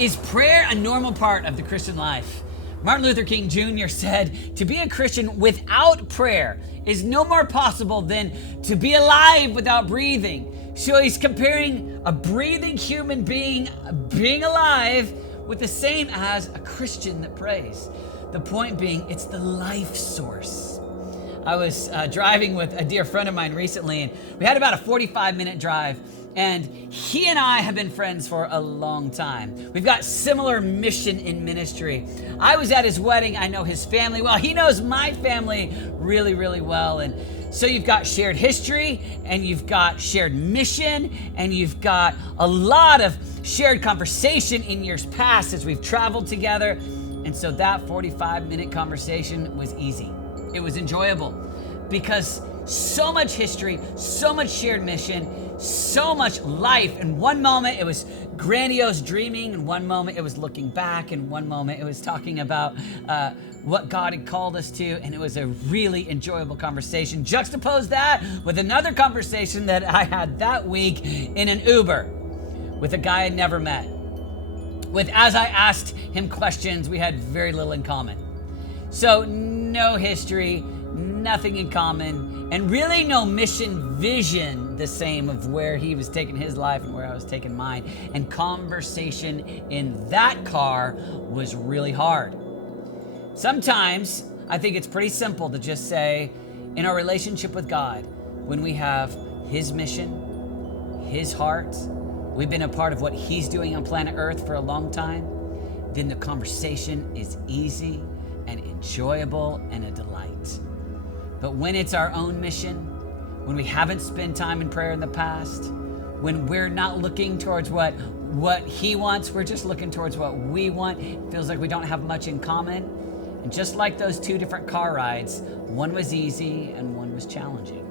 Is prayer a normal part of the Christian life? Martin Luther King Jr. said, to be a Christian without prayer is no more possible than to be alive without breathing. So he's comparing a breathing human being being alive with the same as a Christian that prays. The point being, it's the life source. I was driving with a dear friend of mine recently, and we had about a 45-minute drive. And he and I have been friends for a long time. We've got similar mission in ministry. I was at his wedding. I know his family well. He knows my family really, really well. And so you've got shared history, and you've got shared mission, and you've got a lot of shared conversation in years past as we've traveled together. And so that 45-minute conversation was easy. It was enjoyable because so much history, so much shared mission, so much life. In one moment, it was grandiose dreaming. In one moment, it was looking back. In one moment, it was talking about what God had called us to. And it was a really enjoyable conversation. Juxtapose that with another conversation that I had that week in an Uber with a guy I'd never met. As I asked him questions, we had very little in common. So no history, nothing in common, and really no mission vision the same of where he was taking his life and where I was taking mine. And conversation in that car was really hard. Sometimes I think it's pretty simple to just say, in our relationship with God, when we have his mission, his heart, we've been a part of what he's doing on planet Earth for a long time, then the conversation is easy and enjoyable and a delight. But when it's our own mission, when we haven't spent time in prayer in the past, when we're not looking towards what he wants, we're just looking towards what we want, it feels like we don't have much in common. And just like those two different car rides, one was easy and one was challenging.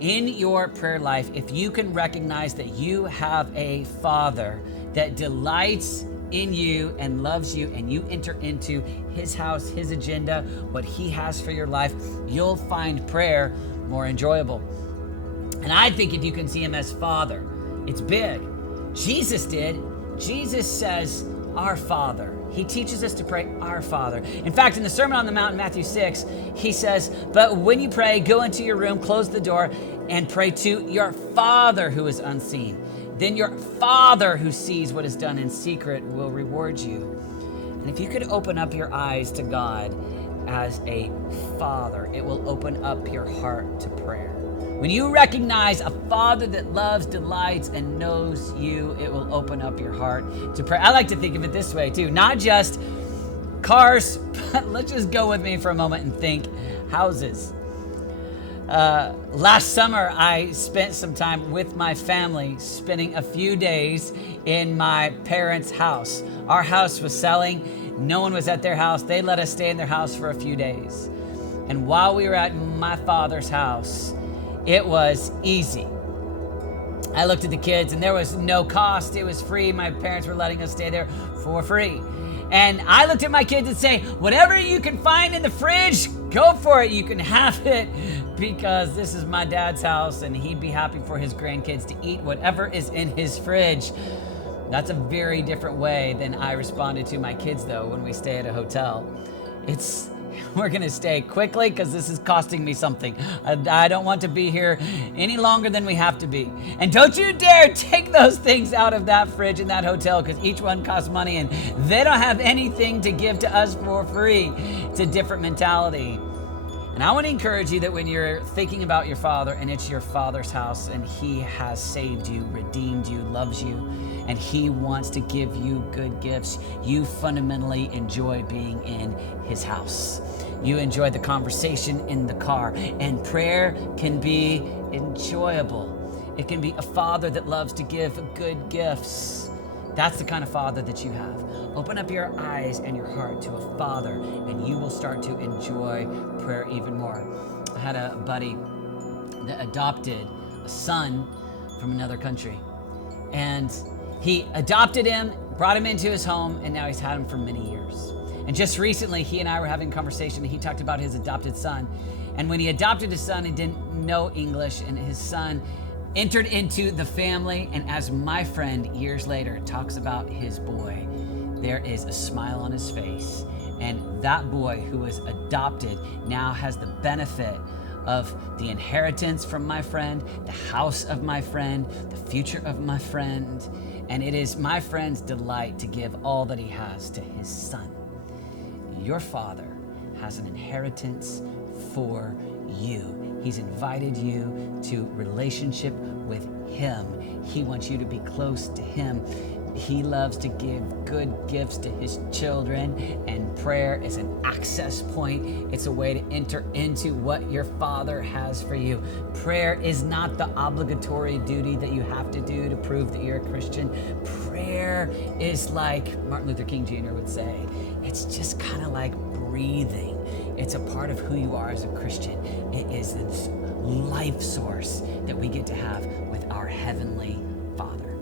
In your prayer life, if you can recognize that you have a Father that delights in you and loves you, and you enter into his house, his agenda, what he has for your life, you'll find prayer more enjoyable. And I think if you can see him as Father, it's big. Jesus did. Jesus says, our Father. He teaches us to pray, our Father. In fact, in the Sermon on the Mount in Matthew 6, he says, but when you pray, go into your room, close the door, and pray to your Father who is unseen. Then your Father who sees what is done in secret will reward you. And if you could open up your eyes to God as a Father, it will open up your heart to prayer. When you recognize a Father that loves, delights, and knows you, it will open up your heart to prayer. I like to think of it this way too, not just cars, but let's just go with me for a moment and think houses. Last summer, I spent some time with my family, spending a few days in my parents' house. Our house was selling. No one was at their house. They let us stay in their house for a few days. And while we were at my father's house, it was easy. I looked at the kids and there was no cost. It was free. My parents were letting us stay there for free. And I looked at my kids and say, whatever you can find in the fridge, go for it. You can have it because this is my dad's house and he'd be happy for his grandkids to eat whatever is in his fridge. That's a very different way than I responded to my kids though when we stay at a hotel. We're going to stay quickly because this is costing me something. I don't want to be here any longer than we have to be. And don't you dare take those things out of that fridge in that hotel because each one costs money and they don't have anything to give to us for free. It's a different mentality. And I want to encourage you that when you're thinking about your Father and it's your Father's house and he has saved you, redeemed you, loves you, and he wants to give you good gifts, you fundamentally enjoy being in his house. You enjoy the conversation in the car, and prayer can be enjoyable. It can be a Father that loves to give good gifts. That's the kind of Father that you have. Open up your eyes and your heart to a Father, and you will start to enjoy prayer even more. I had a buddy that adopted a son from another country, and he adopted him, brought him into his home, and now he's had him for many years. And just recently, he and I were having a conversation, and he talked about his adopted son. And when he adopted his son, he didn't know English, and his son entered into the family. And as my friend years later talks about his boy, there is a smile on his face. And that boy who was adopted now has the benefit of the inheritance from my friend, the house of my friend, the future of my friend. And it is my friend's delight to give all that he has to his son. Your Father has an inheritance for you. He's invited you to relationship with him. He wants you to be close to him. He loves to give good gifts to his children, and prayer is an access point. It's a way to enter into what your Father has for you. Prayer is not the obligatory duty that you have to do to prove that you're a Christian. Prayer is like Martin Luther King Jr. would say, it's just kind of like breathing. It's a part of who you are as a Christian. It is this life source that we get to have with our Heavenly Father.